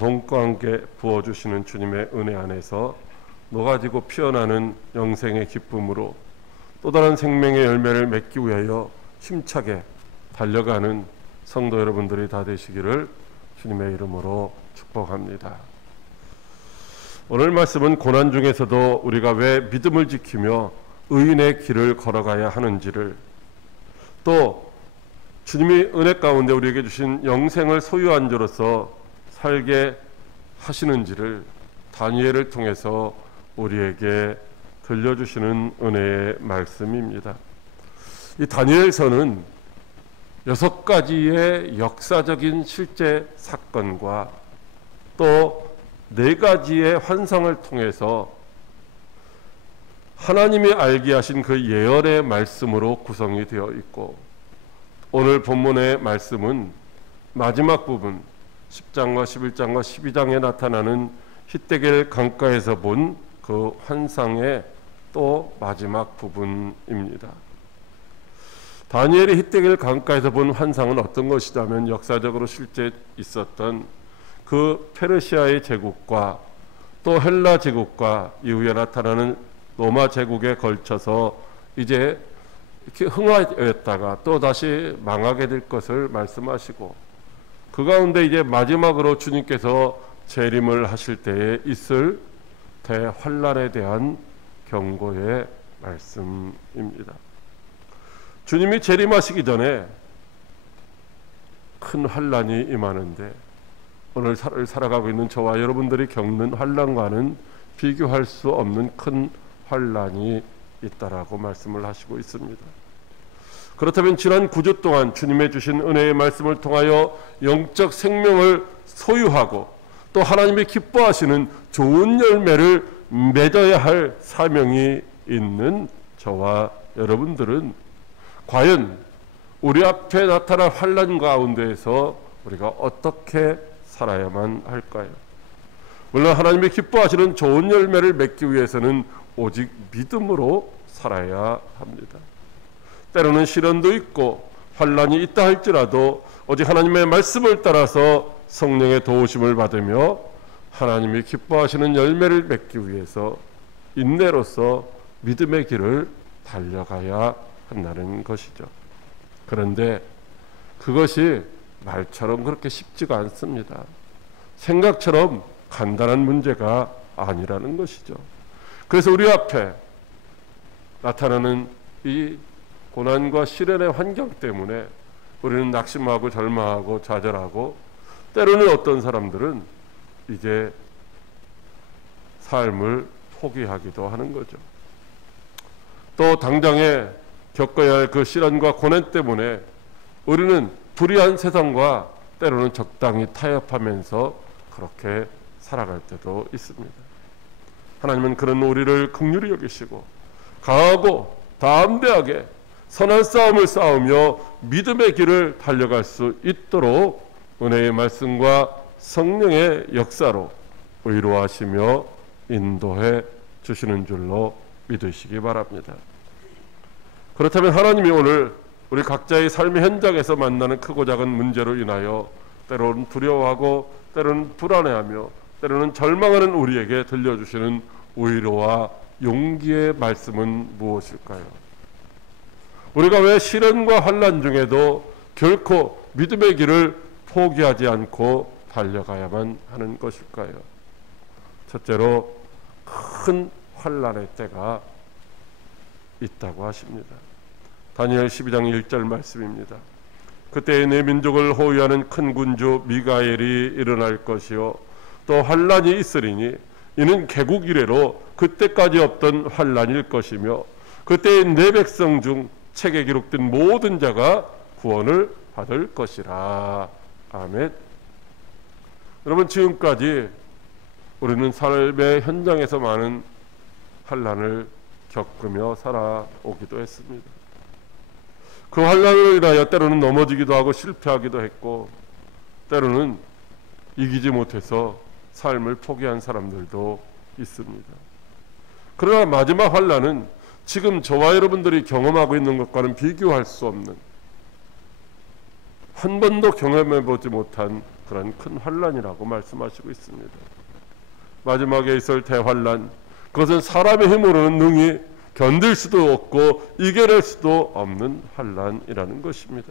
봄과 함께 부어주시는 주님의 은혜 안에서 녹아지고 피어나는 영생의 기쁨으로 또 다른 생명의 열매를 맺기 위하여 힘차게 달려가는 성도 여러분들이 다 되시기를 주님의 이름으로 축복합니다. 오늘 말씀은 고난 중에서도 우리가 왜 믿음을 지키며 의인의 길을 걸어가야 하는지를, 또 주님이 은혜 가운데 우리에게 주신 영생을 소유한 자로서 살게 하시는지를 다니엘을 통해서 우리에게 들려주시는 은혜의 말씀입니다. 이 다니엘서는 6가지의 역사적인 실제 사건과 또 4가지의 환상을 통해서 하나님이 알게 하신 그 예언의 말씀으로 구성이 되어 있고, 오늘 본문의 말씀은 마지막 부분 10장과 11장과 12장에 나타나는 히데겔 강가에서 본 그 환상의 또 마지막 부분입니다. 다니엘이 히데겔 강가에서 본 환상은 어떤 것이냐면, 역사적으로 실제 있었던 그 페르시아의 제국과 또 헬라 제국과 이후에 나타나는 로마 제국에 걸쳐서 이제 이렇게 흥하였다가 또 다시 망하게 될 것을 말씀하시고, 그 가운데 이제 마지막으로 주님께서 재림을 하실 때에 있을 대환란에 대한 경고의 말씀입니다. 주님이 재림하시기 전에 큰 환란이 임하는데, 오늘 살아가고 있는 저와 여러분들이 겪는 환란과는 비교할 수 없는 큰 환란이 있다라고 말씀을 하시고 있습니다. 그렇다면 지난 9주 동안 주님의 주신 은혜의 말씀을 통하여 영적 생명을 소유하고 또 하나님이 기뻐하시는 좋은 열매를 맺어야 할 사명이 있는 저와 여러분들은 과연 우리 앞에 나타난 환난 가운데에서 우리가 어떻게 살아야만 할까요? 물론 하나님이 기뻐하시는 좋은 열매를 맺기 위해서는 오직 믿음으로 살아야 합니다. 때로는 시련도 있고 환난이 있다 할지라도 오직 하나님의 말씀을 따라서 성령의 도우심을 받으며 하나님이 기뻐하시는 열매를 맺기 위해서 인내로서 믿음의 길을 달려가야 한다는 것이죠. 그런데 그것이 말처럼 그렇게 쉽지가 않습니다. 생각처럼 간단한 문제가 아니라는 것이죠. 그래서 우리 앞에 나타나는 이 고난과 시련의 환경 때문에 우리는 낙심하고 절망하고 좌절하고, 때로는 어떤 사람들은 이제 삶을 포기하기도 하는 거죠. 또 당장에 겪어야 할 그 시련과 고난 때문에 우리는 불의한 세상과 때로는 적당히 타협하면서 그렇게 살아갈 때도 있습니다. 하나님은 그런 우리를 긍휼히 여기시고 강하고 담대하게 선한 싸움을 싸우며 믿음의 길을 달려갈 수 있도록 은혜의 말씀과 성령의 역사로 위로하시며 인도해 주시는 줄로 믿으시기 바랍니다. 그렇다면 하나님이 오늘 우리 각자의 삶의 현장에서 만나는 크고 작은 문제로 인하여 때로는 두려워하고 때로는 불안해하며 때로는 절망하는 우리에게 들려주시는 위로와 용기의 말씀은 무엇일까요? 우리가 왜 시련과 환난 중에도 결코 믿음의 길을 포기하지 않고 달려가야만 하는 것일까요? 첫째로 큰 환난의 때가 있다고 하십니다. 다니엘 12장 1절 말씀입니다. 그때에 내 민족을 호위하는 큰 군주 미가엘이 일어날 것이요 또 환난이 있으리니 이는 개국 이래로 그때까지 없던 환난일 것이며 그때의 내 백성 중 책에 기록된 모든 자가 구원을 받을 것이라. 아멘. 여러분, 지금까지 우리는 삶의 현장에서 많은 환난을 겪으며 살아오기도 했습니다. 그 환난을 인하여 때로는 넘어지기도 하고 실패하기도 했고, 때로는 이기지 못해서 삶을 포기한 사람들도 있습니다. 그러나 마지막 환난은 지금 저와 여러분들이 경험하고 있는 것과는 비교할 수 없는, 한 번도 경험해보지 못한 그런 큰 환란이라고 말씀하시고 있습니다. 마지막에 있을 대환란, 그것은 사람의 힘으로는 능히 견딜 수도 없고 이겨낼 수도 없는 환란이라는 것입니다.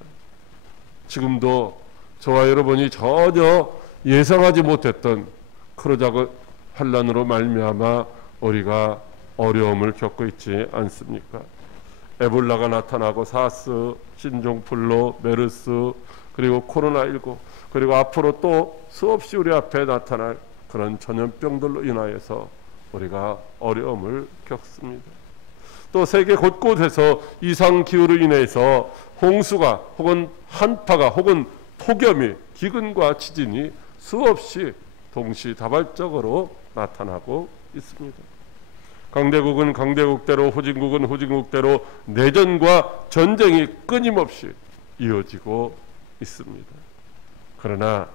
지금도 저와 여러분이 전혀 예상하지 못했던 크로자그 환란으로 말미암아 우리가 어려움을 겪고 있지 않습니까? 에볼라가 나타나고 사스, 신종플루, 메르스, 그리고 코로나19, 그리고 앞으로 또 수없이 우리 앞에 나타날 그런 전염병들로 인하여서 우리가 어려움을 겪습니다. 또 세계 곳곳에서 이상기후로 인해서 홍수가 혹은 한파가 혹은 폭염이, 기근과 지진이 수없이 동시다발적으로 나타나고 있습니다. 강대국은 강대국대로, 후진국은 후진국대로 내전과 전쟁이 끊임없이 이어지고 있습니다. 그러나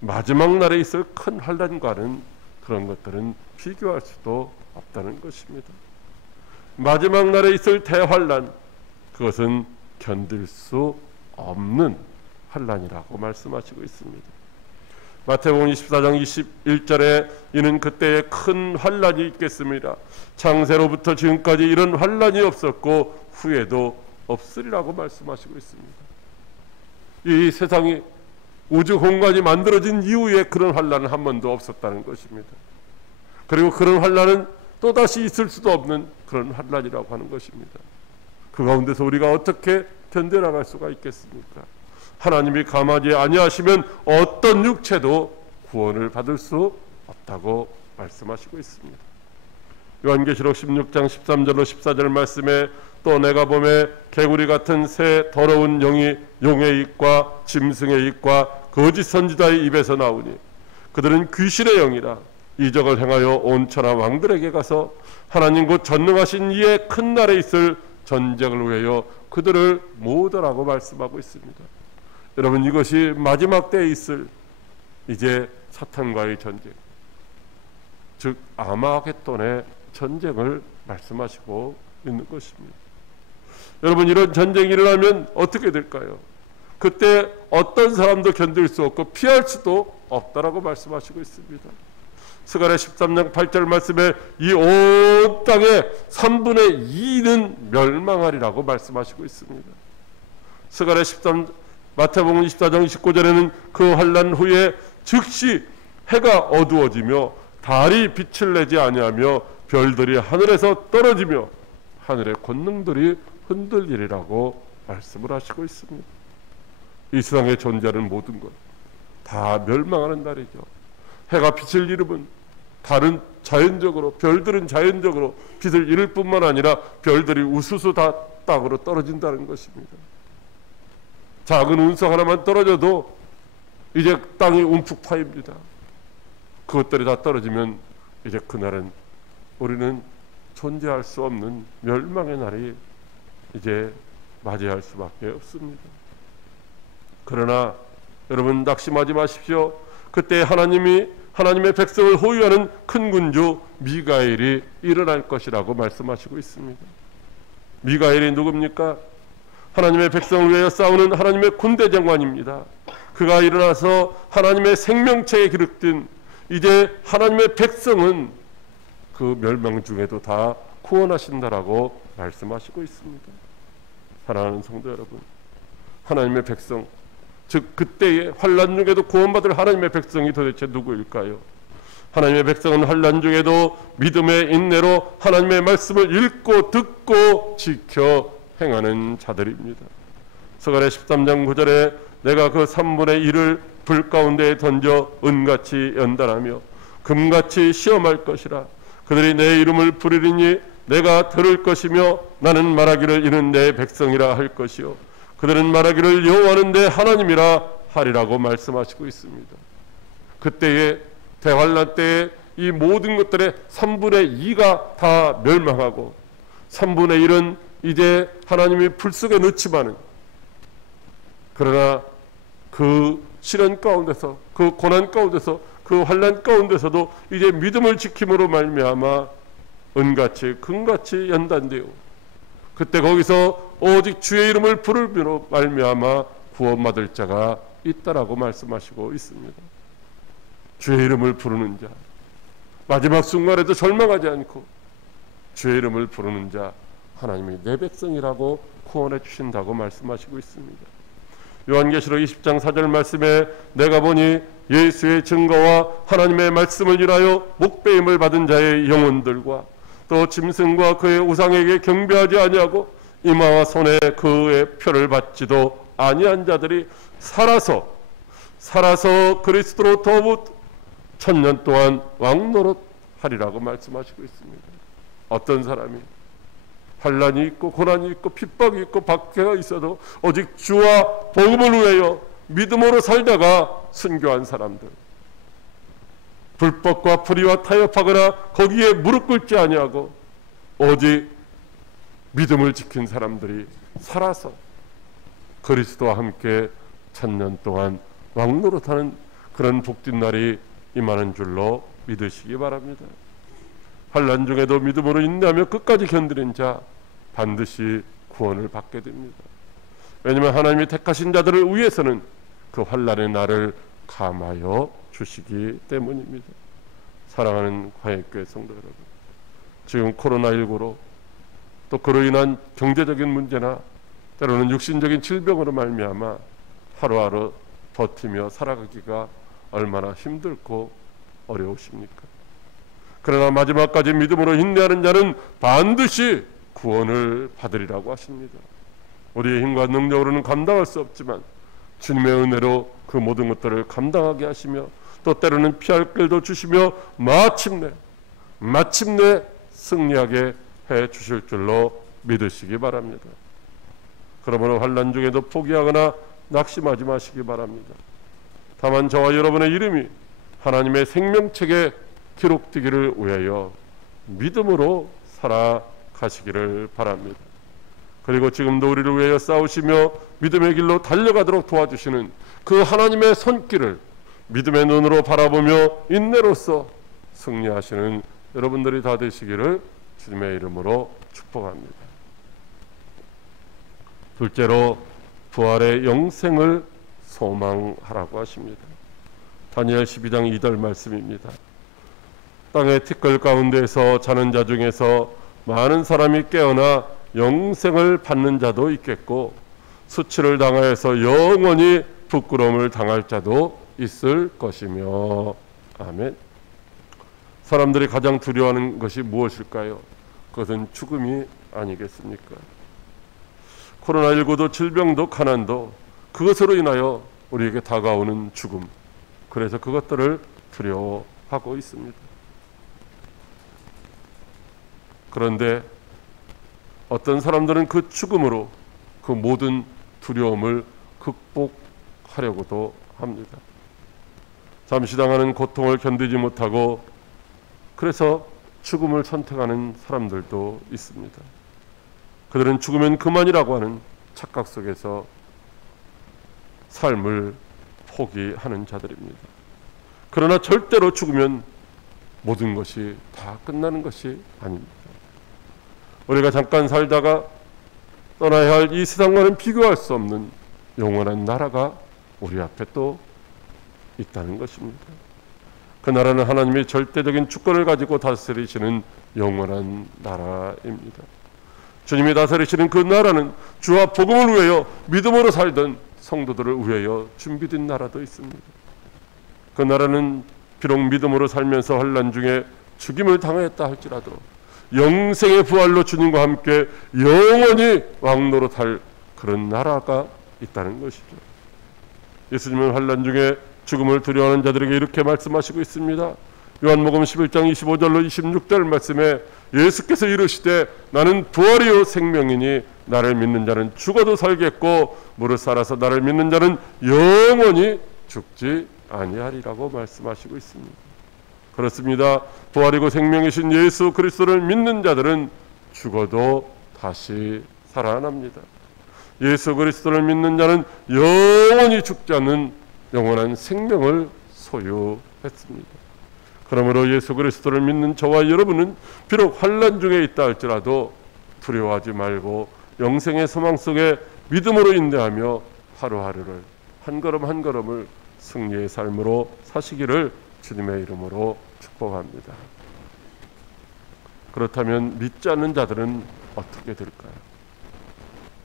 마지막 날에 있을 큰 환란과는 그런 것들은 비교할 수도 없다는 것입니다. 마지막 날에 있을 대환란, 그것은 견딜 수 없는 환란이라고 말씀하시고 있습니다. 마태복음 24장 21절에 이는 그때에 큰 환란이 있겠습니다. 창세로부터 지금까지 이런 환란이 없었고 후에도 없으리라고 말씀하시고 있습니다. 이 세상이 우주 공간이 만들어진 이후에 그런 환란은 한 번도 없었다는 것입니다. 그리고 그런 환란은 또다시 있을 수도 없는 그런 환란이라고 하는 것입니다. 그 가운데서 우리가 어떻게 견뎌나갈 수가 있겠습니까? 하나님이 감하지 아니하시면 어떤 육체도 구원을 받을 수 없다고 말씀하시고 있습니다. 요한계시록 16장 13절로 14절 말씀에 또 내가 보매 개구리 같은 새 더러운 영이 용의 입과 짐승의 입과 거짓 선지자의 입에서 나오니 그들은 귀신의 영이라 이적을 행하여 온 천하 왕들에게 가서 하나님 곧 전능하신 이의 큰 날에 있을 전쟁을 위하여 그들을 모으더라고 말씀하고 있습니다. 여러분, 이것이 마지막 때에 있을 이제 사탄과의 전쟁, 즉 아마겟돈의 전쟁을 말씀하시고 있는 것입니다. 여러분, 이런 전쟁이 일어나면 어떻게 될까요? 그때 어떤 사람도 견딜 수 없고 피할 수도 없다라고 말씀하시고 있습니다. 스가랴 13장 8절 말씀에 이 온 땅의 3분의 2는 멸망하리라고 말씀하시고 있습니다. 스가랴 13, 마태복음 24장 29절에는 그 환난 후에 즉시 해가 어두워지며 달이 빛을 내지 아니하며 별들이 하늘에서 떨어지며 하늘의 권능들이 흔들리리라고 말씀을 하시고 있습니다. 이 세상에 존재하는 모든 것 다 멸망하는 날이죠. 해가 빛을 잃으면 달은 자연적으로, 별들은 자연적으로 빛을 잃을 뿐만 아니라 별들이 우수수 다 땅으로 떨어진다는 것입니다. 작은 운석 하나만 떨어져도 이제 땅이 움푹 파입니다. 그것들이 다 떨어지면 이제 그날은 우리는 존재할 수 없는 멸망의 날이 이제 맞이할 수밖에 없습니다. 그러나 여러분, 낙심하지 마십시오. 그때 하나님의 백성을 호위하는 큰 군주 미가엘이 일어날 것이라고 말씀하시고 있습니다. 미가엘이 누굽니까? 하나님의 백성을 위하여 싸우는 하나님의 군대 장관입니다. 그가 일어나서 하나님의 생명체에 기록된 이제 하나님의 백성은 그 멸망 중에도 다 구원하신다라고 말씀하시고 있습니다. 사랑하는 성도 여러분, 하나님의 백성, 즉 그때의 환난 중에도 구원받을 하나님의 백성이 도대체 누구일까요? 하나님의 백성은 환난 중에도 믿음의 인내로 하나님의 말씀을 읽고 듣고 지켜 행하는 자들입니다. 스가랴 13장 9절에 내가 그 3분의 1을 불 가운데에 던져 은같이 연단하며 금같이 시험할 것이라. 그들이 내 이름을 부르리니 내가 들을 것이며 나는 말하기를 이는 내 백성이라 할 것이요 그들은 말하기를 여호와는 내 하나님이라 하리라고 말씀하시고 있습니다. 그때의 대환란 때에 이 모든 것들의 3분의 2가 다 멸망하고 3분의 1은 이제 하나님이 불 속에 넣지만은, 그러나 그 시련 가운데서, 그 고난 가운데서, 그 환난 가운데서도 이제 믿음을 지킴으로 말미암아 은같이 금같이 연단되어 그때 거기서 오직 주의 이름을 부르므로 말미암아 구원받을 자가 있다라고 말씀하시고 있습니다. 주의 이름을 부르는 자, 마지막 순간에도 절망하지 않고 주의 이름을 부르는 자, 하나님이 내 백성이라고 구원해 주신다고 말씀하시고 있습니다. 요한계시록 20장 4절 말씀에 내가 보니 예수의 증거와 하나님의 말씀을 인하여 목배임을 받은 자의 영혼들과 또 짐승과 그의 우상에게 경배하지 아니하고 이마와 손에 그의 표를 받지도 아니한 자들이 살아서 그리스도로 더욱 1000년 동안 왕노릇하리라고 말씀하시고 있습니다. 어떤 사람이 환난이 있고 고난이 있고 핍박이 있고 박해가 있어도 오직 주와 복음을 위하여 믿음으로 살다가 순교한 사람들, 불법과 불의와 타협하거나 거기에 무릎 꿇지 아니하고 오직 믿음을 지킨 사람들이 살아서 그리스도와 함께 1000년 동안 왕노릇하는 그런 복된 날이 임하는 줄로 믿으시기 바랍니다. 환난 중에도 믿음으로 인내하며 끝까지 견디는 자 반드시 구원을 받게 됩니다. 왜냐하면 하나님이 택하신 자들을 위해서는 그 환난의 날을 감하여 주시기 때문입니다. 사랑하는 광역교회 성도 여러분, 지금 코로나19로 또 그로 인한 경제적인 문제나 때로는 육신적인 질병으로 말미암아 하루하루 버티며 살아가기가 얼마나 힘들고 어려우십니까? 그러나 마지막까지 믿음으로 인내하는 자는 반드시 구원을 받으리라고 하십니다. 우리의 힘과 능력으로는 감당할 수 없지만 주님의 은혜로 그 모든 것들을 감당하게 하시며 또 때로는 피할 길도 주시며 마침내 승리하게 해 주실 줄로 믿으시기 바랍니다. 그러므로 환난 중에도 포기하거나 낙심하지 마시기 바랍니다. 다만 저와 여러분의 이름이 하나님의 생명책에 기록되기를 위하여 믿음으로 살아가시기를 바랍니다. 그리고 지금도 우리를 위하여 싸우시며 믿음의 길로 달려가도록 도와주시는 그 하나님의 손길을 믿음의 눈으로 바라보며 인내로써 승리하시는 여러분들이 다 되시기를 주님의 이름으로 축복합니다. 둘째로 부활의 영생을 소망하라고 하십니다. 다니엘 12장 2절 말씀입니다. 땅의 티끌 가운데서 자는 자 중에서 많은 사람이 깨어나 영생을 받는 자도 있겠고 수치를 당하여서 영원히 부끄러움을 당할 자도 있을 것이며. 아멘. 사람들이 가장 두려워하는 것이 무엇일까요? 그것은 죽음이 아니겠습니까? 코로나19도 질병도 가난도 그것으로 인하여 우리에게 다가오는 죽음, 그래서 그것들을 두려워하고 있습니다. 그런데 어떤 사람들은 그 죽음으로 그 모든 두려움을 극복하려고도 합니다. 잠시 당하는 고통을 견디지 못하고 그래서 죽음을 선택하는 사람들도 있습니다. 그들은 죽으면 그만이라고 하는 착각 속에서 삶을 포기하는 자들입니다. 그러나 절대로 죽으면 모든 것이 다 끝나는 것이 아닙니다. 우리가 잠깐 살다가 떠나야 할 이 세상과는 비교할 수 없는 영원한 나라가 우리 앞에 또 있다는 것입니다. 그 나라는 하나님이 절대적인 주권을 가지고 다스리시는 영원한 나라입니다. 주님이 다스리시는 그 나라는 주와 복음을 위하여 믿음으로 살던 성도들을 위하여 준비된 나라도 있습니다. 그 나라는 비록 믿음으로 살면서 환난 중에 죽임을 당하였다 할지라도 영생의 부활로 주님과 함께 영원히 왕노릇할 그런 나라가 있다는 것이죠. 예수님은 환난 중에 죽음을 두려워하는 자들에게 이렇게 말씀하시고 있습니다. 요한복음 11장 25절로 26절 말씀에 예수께서 이르시되 나는 부활이요 생명이니 나를 믿는 자는 죽어도 살겠고 무릇 살아서 나를 믿는 자는 영원히 죽지 아니하리라고 말씀하시고 있습니다. 그렇습니다. 부활이고 생명이신 예수 그리스도를 믿는 자들은 죽어도 다시 살아납니다. 예수 그리스도를 믿는 자는 영원히 죽지 않는 영원한 생명을 소유했습니다. 그러므로 예수 그리스도를 믿는 저와 여러분은 비록 환난 중에 있다 할지라도 두려워하지 말고 영생의 소망 속에 믿음으로 인내하며 하루하루를 한 걸음 한 걸음을 승리의 삶으로 사시기를 주님의 이름으로 축복합니다. 그렇다면 믿지 않는 자들은 어떻게 될까요?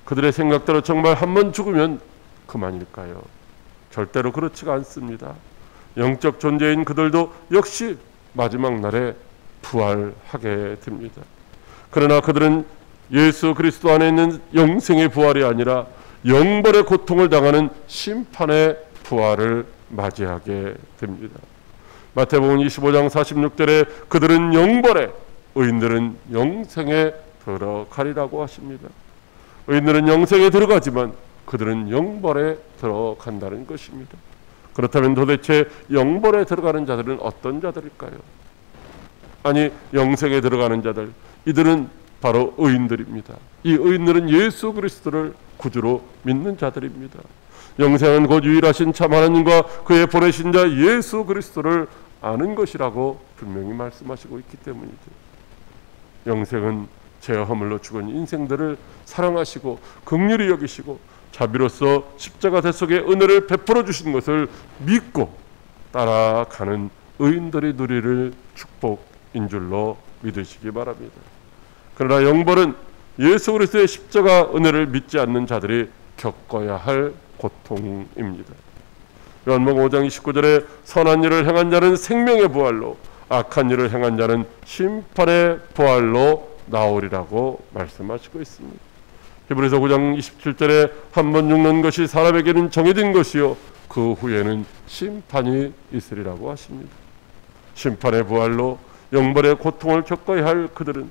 그들의 생각대로 정말 한 번 죽으면 그만일까요? 절대로 그렇지가 않습니다. 영적 존재인 그들도 역시 마지막 날에 부활하게 됩니다. 그러나 그들은 예수 그리스도 안에 있는 영생의 부활이 아니라 영벌의 고통을 당하는 심판의 부활을 맞이하게 됩니다. 마태복음 25장 46절에 그들은 영벌에, 의인들은 영생에 들어가리라고 하십니다. 의인들은 영생에 들어가지만 그들은 영벌에 들어간다는 것입니다. 그렇다면 도대체 영벌에 들어가는 자들은 어떤 자들일까요? 아니, 영생에 들어가는 자들, 이들은 바로 의인들입니다. 이 의인들은 예수 그리스도를 구주로 믿는 자들입니다. 영생은 곧 유일하신 참 하나님과 그의 보내신 자 예수 그리스도를 아는 것이라고 분명히 말씀하시고 있기 때문이죠. 영생은 죄와 허물로 죽은 인생들을 사랑하시고 긍휼히 여기시고 자비로서 십자가 대 속에 은혜를 베풀어 주신 것을 믿고 따라가는 의인들이 누리를 축복인 줄로 믿으시기 바랍니다. 그러나 영벌은 예수 그리스도의 십자가 은혜를 믿지 않는 자들이 겪어야 할 고통입니다. 요한복음 5장 29절에 선한 일을 행한 자는 생명의 부활로, 악한 일을 행한 자는 심판의 부활로 나오리라고 말씀하시고 있습니다. 히브리서 9장 27절에 한 번 죽는 것이 사람에게는 정해진 것이요 그 후에는 심판이 있으리라고 하십니다. 심판의 부활로 영벌의 고통을 겪어야 할 그들은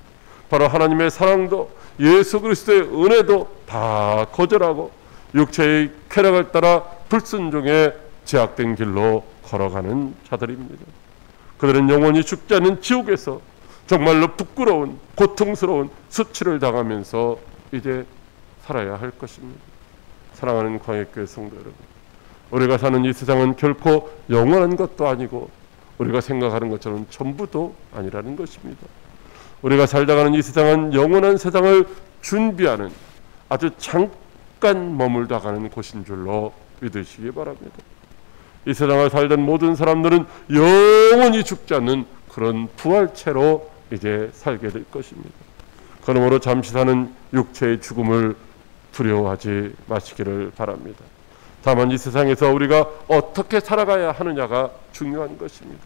바로 하나님의 사랑도 예수 그리스도의 은혜도 다 거절하고 육체의 쾌락을 따라 불순종에 제약된 길로 걸어가는 자들입니다. 그들은 영원히 죽지 않는 지옥에서 정말로 부끄러운 고통스러운 수치를 당하면서 이제 살아야 할 것입니다. 사랑하는 광역교회 성도 여러분, 우리가 사는 이 세상은 결코 영원한 것도 아니고 우리가 생각하는 것처럼 전부도 아니라는 것입니다. 우리가 살다가는 이 세상은 영원한 세상을 준비하는 아주 잠깐 머물다 가는 곳인 줄로 믿으시기 바랍니다. 이 세상을 살던 모든 사람들은 영원히 죽지 않는 그런 부활체로 이제 살게 될 것입니다. 그러므로 잠시 사는 육체의 죽음을 두려워하지 마시기를 바랍니다. 다만 이 세상에서 우리가 어떻게 살아가야 하느냐가 중요한 것입니다.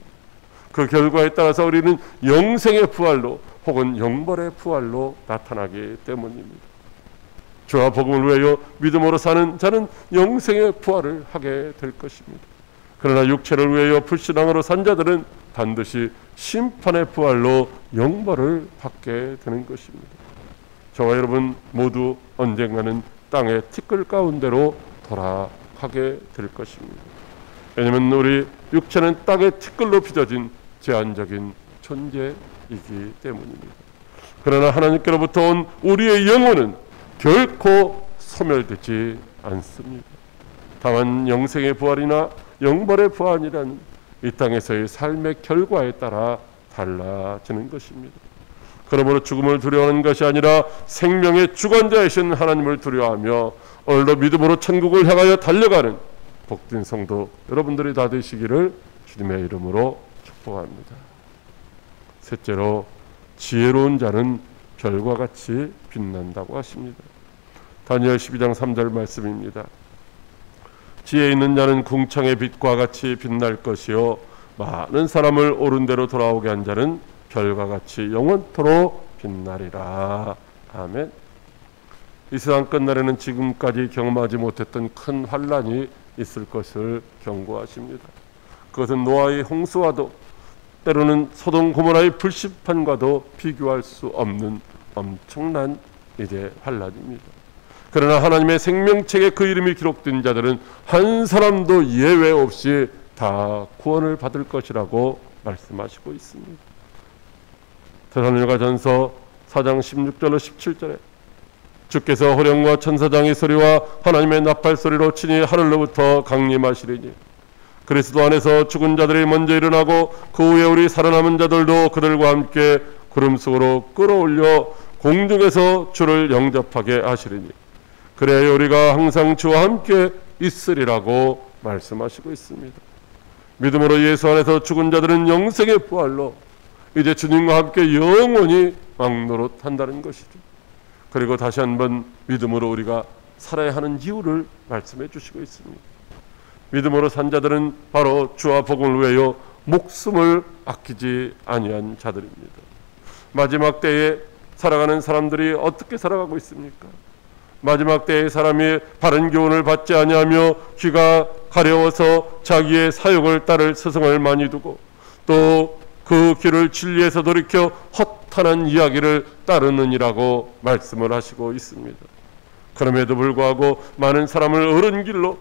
그 결과에 따라서 우리는 영생의 부활로 혹은 영벌의 부활로 나타나기 때문입니다. 주와 복음을 위하여 믿음으로 사는 자는 영생의 부활을 하게 될 것입니다. 그러나 육체를 위하여 불신앙으로 산 자들은 반드시 심판의 부활로 영벌을 받게 되는 것입니다. 저와 여러분 모두 언젠가는 땅의 티끌 가운데로 돌아가게 될 것입니다. 왜냐하면 우리 육체는 땅의 티끌로 빚어진 제한적인 존재이기 때문입니다. 그러나 하나님께로부터 온 우리의 영혼은 결코 소멸되지 않습니다. 다만 영생의 부활이나 영벌의 부활이란 이 땅에서의 삶의 결과에 따라 달라지는 것입니다. 그러므로 죽음을 두려워하는 것이 아니라 생명의 주관자이신 하나님을 두려워하며 오늘도 믿음으로 천국을 향하여 달려가는 복된 성도 여러분들이 다 되시기를 주님의 이름으로 축복합니다. 셋째로 지혜로운 자는 별과 같이 빛난다고 하십니다. 다니엘 12장 3절 말씀입니다. 지혜 있는 자는 궁창의 빛과 같이 빛날 것이요 많은 사람을 옳은 대로 돌아오게 한 자는 별과 같이 영원토록 빛나리라. 아멘. 이 세상 끝날에는 지금까지 경험하지 못했던 큰 환란이 있을 것을 경고하십니다. 그것은 노아의 홍수와도 때로는 소돔 고모라의 불심판과도 비교할 수 없는 엄청난 이제 환란입니다. 그러나 하나님의 생명책에 그 이름이 기록된 자들은 한 사람도 예외 없이 다 구원을 받을 것이라고 말씀하시고 있습니다. 데살로니가전서 4장 16절로 17절에 주께서 호령과 천사장의 소리와 하나님의 나팔 소리로 친히 하늘로부터 강림하시리니 그리스도 안에서 죽은 자들이 먼저 일어나고 그 후에 우리 살아남은 자들도 그들과 함께 구름 속으로 끌어올려 공중에서 주를 영접하게 하시리니 그래야 우리가 항상 주와 함께 있으리라고 말씀하시고 있습니다. 믿음으로 예수 안에서 죽은 자들은 영생의 부활로 이제 주님과 함께 영원히 왕노릇한다는 것이죠. 그리고 다시 한번 믿음으로 우리가 살아야 하는 이유를 말씀해 주시고 있습니다. 믿음으로 산 자들은 바로 주와 복음을 위하여 목숨을 아끼지 아니한 자들입니다. 마지막 때에 살아가는 사람들이 어떻게 살아가고 있습니까? 마지막 때에 사람이 바른 교훈을 받지 아니하며 귀가 가려워서 자기의 사욕을 따를 스승을 많이 두고 또 그 길을 진리에서 돌이켜 허탄한 이야기를 따르느니라고 말씀을 하시고 있습니다. 그럼에도 불구하고 많은 사람을 옳은 길로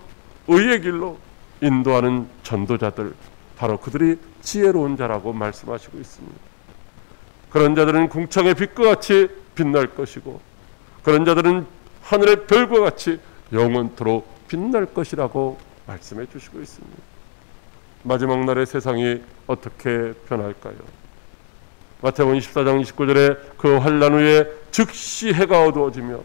의의 길로 인도하는 전도자들, 바로 그들이 지혜로운 자라고 말씀하시고 있습니다. 그런 자들은 궁창의 빛과 같이 빛날 것이고 그런 자들은 하늘의 별과 같이 영원토록 빛날 것이라고 말씀해 주시고 있습니다. 마지막 날의 세상이 어떻게 변할까요? 마태복음 24장 29절에 그 환난 후에 즉시 해가 어두워지며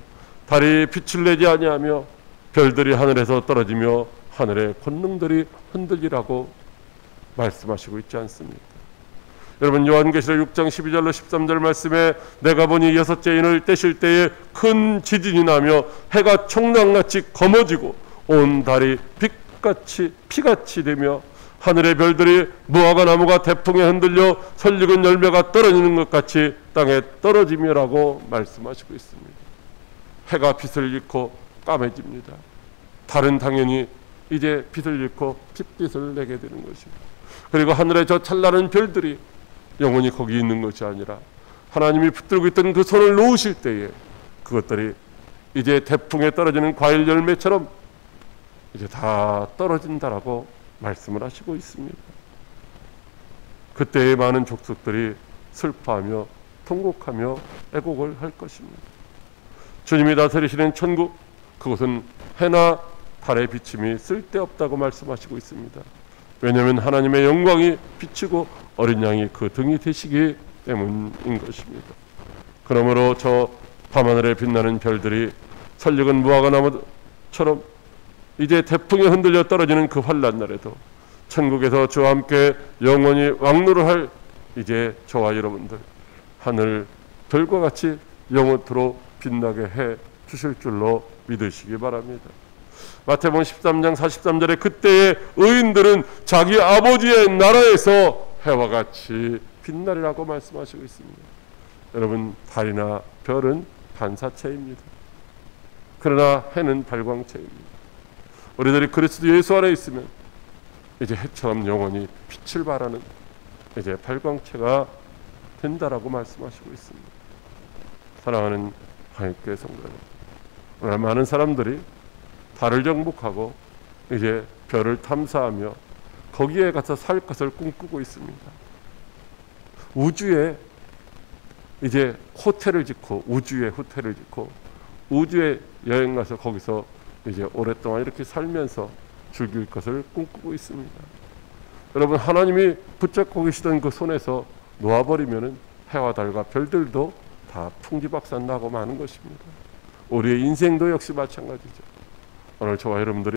달이 빛을 내지 아니하며 별들이 하늘에서 떨어지며 하늘의 권능들이 흔들리라고 말씀하시고 있지 않습니까? 여러분, 요한계시록 6장 12절로 13절 말씀에 내가 보니 여섯째 인을 떼실 때에 큰 지진이 나며 해가 총랑같이 검어지고 온 달이 빛같이 피같이 되며 하늘의 별들이 무화과 나무가 태풍에 흔들려 설익은 열매가 떨어지는 것 같이 땅에 떨어지며라고 말씀하시고 있습니다. 해가 빛을 잃고 까매집니다. 달은 당연히 이제 빛을 잃고 핏빛을 내게 되는 것입니다. 그리고 하늘의 저 찬란한 별들이 영원히 거기 있는 것이 아니라 하나님이 붙들고 있던 그 손을 놓으실 때에 그것들이 이제 태풍에 떨어지는 과일 열매처럼 이제 다 떨어진다라고 말씀을 하시고 있습니다. 그때의 많은 족속들이 슬퍼하며 통곡하며 애곡을 할 것입니다. 주님이 다스리시는 천국, 그것은 해나 달의 비침이 쓸데없다고 말씀하시고 있습니다. 왜냐하면 하나님의 영광이 비치고 어린 양이 그 등이 되시기 때문인 것입니다. 그러므로 저 밤하늘에 빛나는 별들이 설익은 무화과 나무처럼 이제 태풍에 흔들려 떨어지는 그 환난 날에도 천국에서 저와 함께 영원히 왕노를 할 이제 저와 여러분들 하늘 별과 같이 영원토록 빛나게 해 주실 줄로 믿으시기 바랍니다. 마태복음 13장 43절에 그때의 의인들은 자기 아버지의 나라에서 해와 같이 빛나리라고 말씀하시고 있습니다. 여러분, 달이나 별은 반사체입니다. 그러나 해는 발광체입니다. 우리들이 그리스도 예수 안에 있으면 이제 해처럼 영원히 빛을 발하는 이제 발광체가 된다라고 말씀하시고 있습니다. 사랑하는 한국교회 성도 여러분, 오늘 많은 사람들이 달을 정복하고 이제 별을 탐사하며 거기에 가서 살 것을 꿈꾸고 있습니다. 우주에 이제 호텔을 짓고 우주에 호텔을 짓고 우주에 여행 가서 거기서 이제 오랫동안 이렇게 살면서 즐길 것을 꿈꾸고 있습니다. 여러분, 하나님이 붙잡고 계시던 그 손에서 놓아버리면은 해와 달과 별들도 다 풍지박산 나고 마는 것입니다. 우리의 인생도 역시 마찬가지죠. 오늘 저와 여러분들이